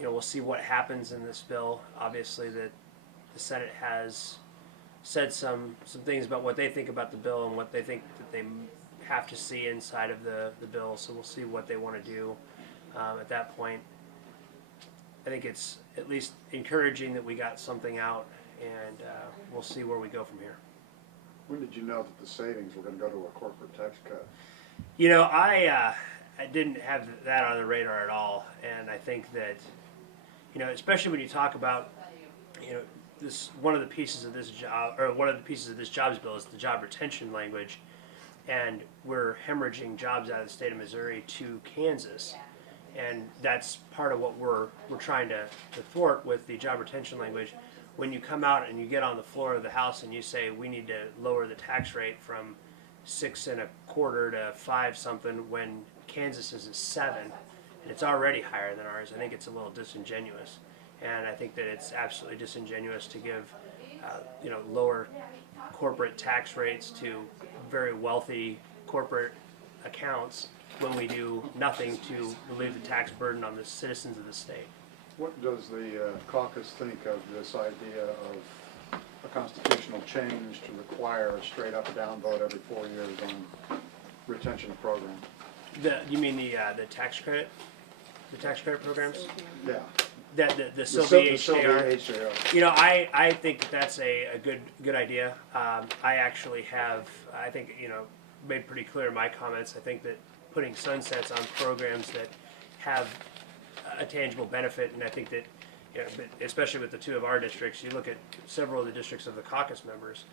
we'll see what happens in this bill. Obviously, the Senate has said some things about what they think about the bill and what they think that they have to see inside of the bill. So we'll see what they want to do at that point. I think it's at least encouraging that we got something out, and we'll see where we go from here. When did you know that the savings were going to go to a corporate tax cut? I didn't have that on the radar at all, and I think that, especially when you talk about, this one of the pieces of this jobs bill is the job retention language, and we're hemorrhaging jobs out of the state of Missouri to Kansas, and that's part of what we're trying to thwart with the job retention language. When you come out and you get on the floor of the House and you say we need to lower the tax rate from 6 1/4 to 5 something when Kansas is at 7, and it's already higher than ours, I think it's a little disingenuous. And I think that it's absolutely disingenuous to give, lower corporate tax rates to very wealthy corporate accounts when we do nothing to relieve the tax burden on the citizens of the state. What does the caucus think of this idea of a constitutional change to require a straight up or down vote every 4 years on retention of program? You mean the tax credit? The tax credit programs? Yeah. The Sylvia HJR. HJR. I think that that's a good idea. I actually have, I think, made pretty clear in my comments. I think that putting sunsets on programs that have a tangible benefit, and I think that, especially with the two of our districts, you look at several of the districts of the caucus members,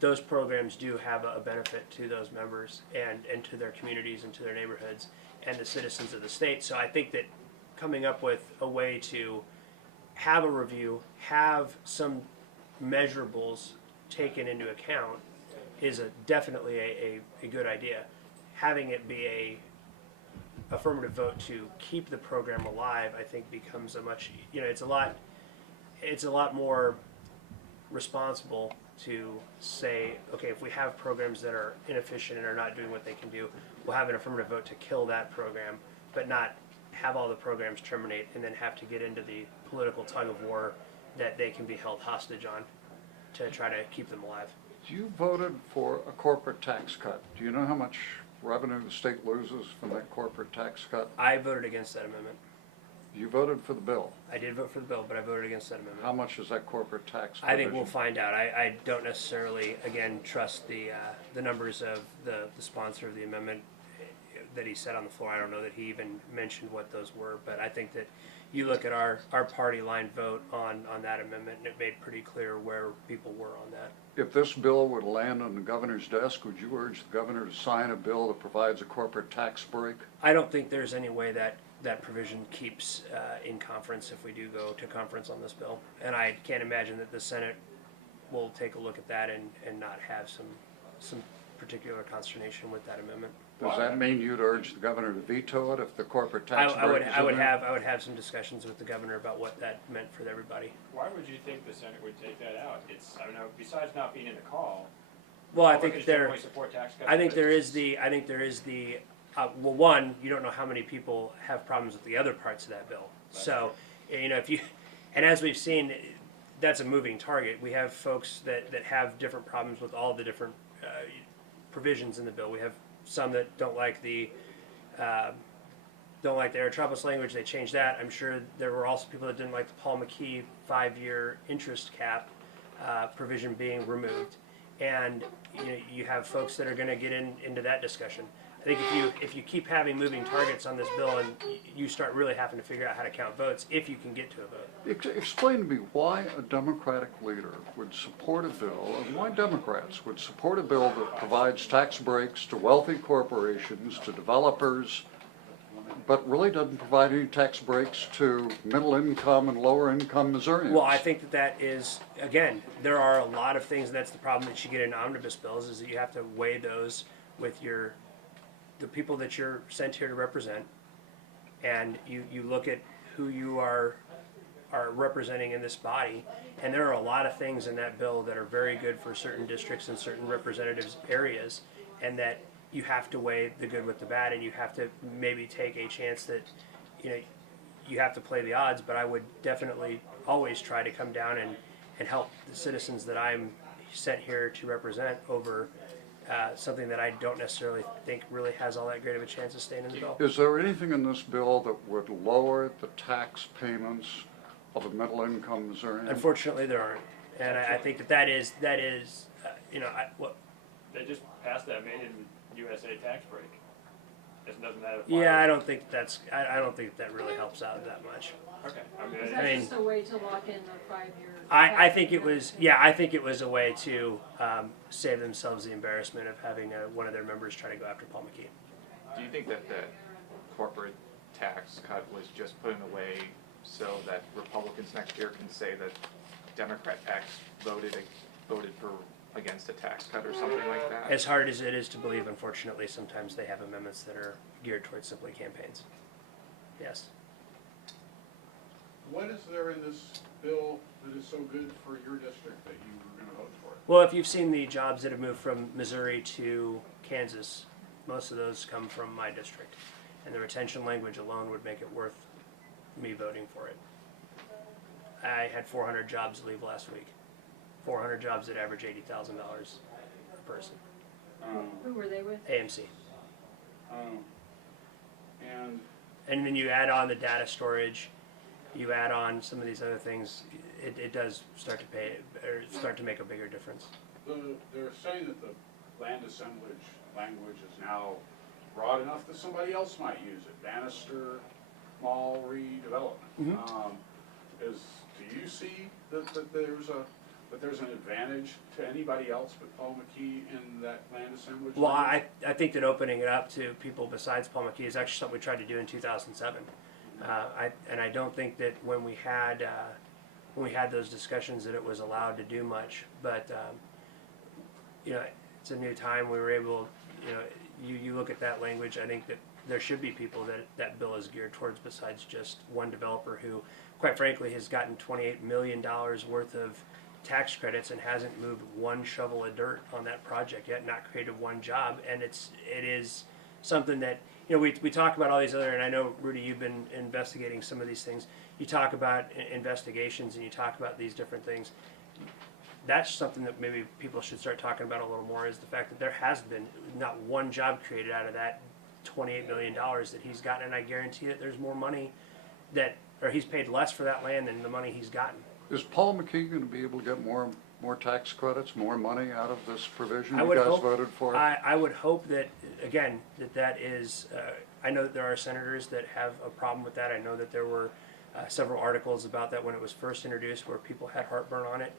those programs do have a benefit to those members and to their communities and to their neighborhoods and the citizens of the state. So I think that coming up with a way to have a review, have some measurables taken into account is definitely a good idea. Having it be a affirmative vote to keep the program alive, I think becomes a much, it's a lot more responsible to say, okay, if we have programs that are inefficient and are not doing what they can do, we'll have an affirmative vote to kill that program, but not have all the programs terminate and then have to get into the political tug of war that they can be held hostage on to try to keep them alive. You voted for a corporate tax cut. Do you know how much revenue the state loses from that corporate tax cut? I voted against that amendment. You voted for the bill. I did vote for the bill, but I voted against that amendment. How much is that corporate tax I think provision? we'll find out. I don't necessarily, again, trust the numbers of the sponsor of the amendment that he said on the floor. I don't know that he even mentioned what those were, but I think that you look at our party line vote on that amendment, and it made pretty clear where people were on that. If this bill would land on the governor's desk, would you urge the governor to sign a bill that provides a corporate tax break? I don't think there's any way that provision keeps in conference if we do go to conference on this bill. And I can't imagine that the Senate will take a look at that and not have some particular consternation with that amendment. Does that mean you'd urge the governor to veto it if the corporate tax break is in I would there? have some discussions with the governor about what that meant for everybody. Why would you think the Senate would take that out? I don't know, besides not being in the call. Well, I Republicans think there generally support tax cuts, is the well, one, you don't know how many people have problems with the other parts of that bill. That's So, and as we've seen, that's a moving target. We have folks that have different problems with all the different provisions in the bill. We have some that don't like the Eritropoulos language. They changed that. I'm sure there were also people that didn't like the Paul McKee 5-year interest cap provision being removed. And you have folks that are going to get into that discussion. I think if you keep having moving targets on this bill, and you start really having to figure out how to count votes, if you can get to a vote. Explain to me why a Democratic leader would support a bill, and why Democrats would support a bill that provides tax breaks to wealthy corporations, to developers, but really doesn't provide any tax breaks to middle income and lower income Missourians. Well, I think that is, again, there are a lot of things, and that's the problem that you get in omnibus bills, is that you have to weigh those with the people that you're sent here to represent, and you look at who you are representing in this body, and there are a lot of things in that bill that are very good for certain districts and certain representatives areas, and that you have to weigh the good with the bad, and you have to maybe take a chance that you have to play the odds, but I would definitely always try to come down and help the citizens that I'm sent here to represent over something that I don't necessarily think really has all that great of a chance of staying in the bill. Is there anything in this bill that would lower the tax payments of a middle income Missourian? Unfortunately, there aren't, and I think that is They just passed that Made in USA tax break. Doesn't that apply? yeah, I don't think I don't think that really helps out that much. Okay, Is I that mean- just a way to lock in the 5-year? I think it was I think it was a way to save themselves the embarrassment of having one of their members try to go after Paul McKee. Do you think that the corporate tax cut was just put in a way so that Republicans next year can say that Democrat X voted against a tax cut or something like that? As hard as it is to believe, unfortunately, sometimes they have amendments that are geared towards simply campaigns. Yes. What is there in this bill that is so good for your district that you were gonna vote for it? Well, if you've seen the jobs that have moved from Missouri to Kansas, most of those come from my district. And the retention language alone would make it worth me voting for it. I had 400 jobs leave last week. 400 jobs that average $80,000 per person. Who were they with? AMC. And And then you add on the data storage, you add on some of these other things, it does start to make a bigger difference. they're saying that the land assemblage language is now broad enough that somebody else might use it. Bannister Mall redevelopment. Do you see that there's an advantage to anybody else but Paul McKee in that land assemblage? Well, language? I think that opening it up to people besides Paul McKee is actually something we tried to do in 2007. I don't think that when we had those discussions that it was allowed to do much. But it's a new time. We were able, you look at that language. I think that there should be people that bill is geared towards besides just one developer who, quite frankly, has gotten $28 million worth of tax credits and hasn't moved one shovel of dirt on that project yet, not created one job. And it is something that, we talk about all these other, and I know, Rudy, you've been investigating some of these things. You talk about investigations and you talk about these different things. That's something that maybe people should start talking about a little more, is the fact that there has been not one job created out of that $28 million that he's gotten. And I guarantee that there's more money or he's paid less for that land than the money he's gotten. Is Paul McKee gonna be able to get more tax credits, more money out of this provision I you would guys hope- voted for? I would hope that, again, that is, I know that there are senators that have a problem with that. I know that there were several articles about that when it was first introduced where people had heartburn on it.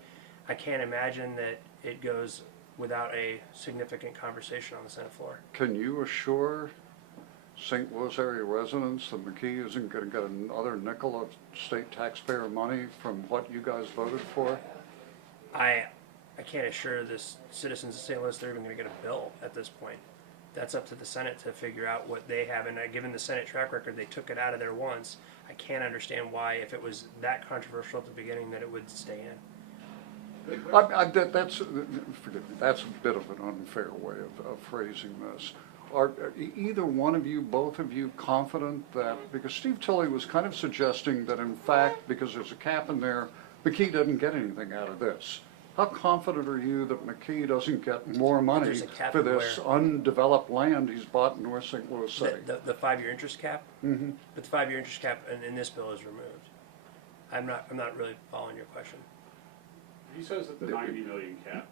I can't imagine that it goes without a significant conversation on the Senate floor. Can you assure St. Louis area residents that McKee isn't gonna get another nickel of state taxpayer money from what you guys voted for? I can't assure the citizens of St. Louis they're even going to get a bill at this point. That's up to the Senate to figure out what they have. And given the Senate track record, they took it out of there once. I can't understand why, if it was that controversial at the beginning, that it would stay in. That's a bit of an unfair way of phrasing this. Are either one of you, both of you, confident that, because Steve Tilley was kind of suggesting that in fact, because there's a cap in there, McKee doesn't get anything out of this. How confident are you that McKee doesn't get more money There's a cap for this where? undeveloped land he's bought in North St. Louis City? The 5-year interest cap? Mm-hmm. But the 5-year interest cap in this bill is removed. I'm not really following your question. He says that the 90 million cap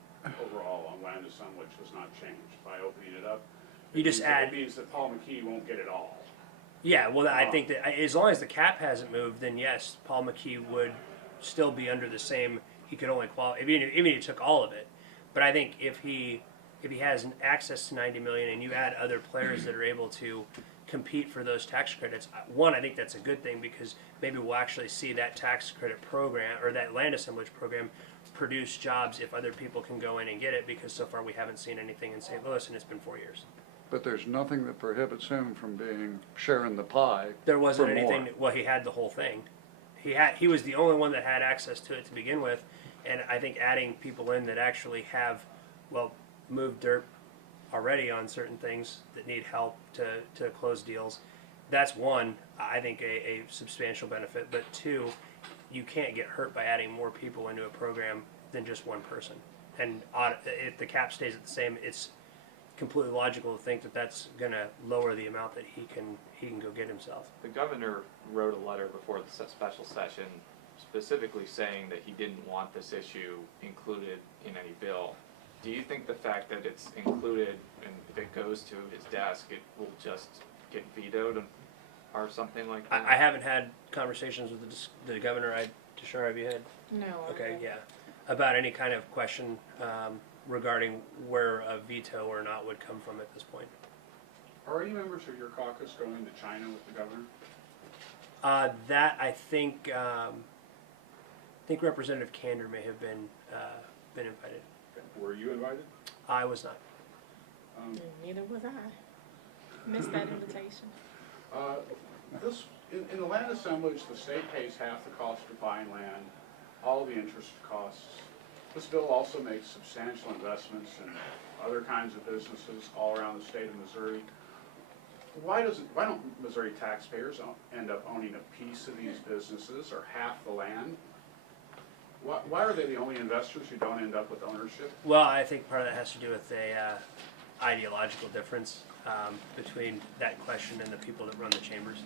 overall on land assemblage has not changed by opening it up. You just It means that Paul McKee won't get it all. Yeah, well, I think that as long as the cap hasn't moved, then yes, Paul McKee would still be under the same. He could only qualify even if he took all of it. But I think if he has access to 90 million and you add other players that are able to compete for those tax credits, one, I think that's a good thing, because maybe we'll actually see that tax credit program or that land assemblage program produce jobs if other people can go in and get it, because so far we haven't seen anything in St. Louis and it's been 4 years. But there's nothing that prohibits him from sharing the pie. There wasn't for more. anything. Well, he had the whole thing. He was the only one that had access to it to begin with, and I think adding people in that actually have, moved dirt already on certain things that need help to close deals, that's one, I think a substantial benefit, but two, you can't get hurt by adding more people into a program than just one person. And if the cap stays at the same, it's completely logical to think that that's gonna lower the amount that he can go get himself. The governor wrote a letter before the special session specifically saying that he didn't want this issue included in any bill. Do you think the fact that it's included and if it goes to his desk, it will just get vetoed or something like that? I haven't had conversations with the governor. Tashara, have you had? No. Okay, yeah, about any kind of question regarding where a veto or not would come from at this point. Are any members of your caucus going to China with the governor? That I think Representative Kander may have been invited. Were you invited? I was not. Neither was I. Missed that invitation. In the land assemblage, the state pays half the cost of buying land, all the interest costs. This bill also makes substantial investments in other kinds of businesses all around the state of Missouri. Why don't Missouri taxpayers end up owning a piece of these businesses or half the land? Why are they the only investors who don't end up with ownership? Well, I think part of that has to do with a ideological difference between that question and the people that run the chambers.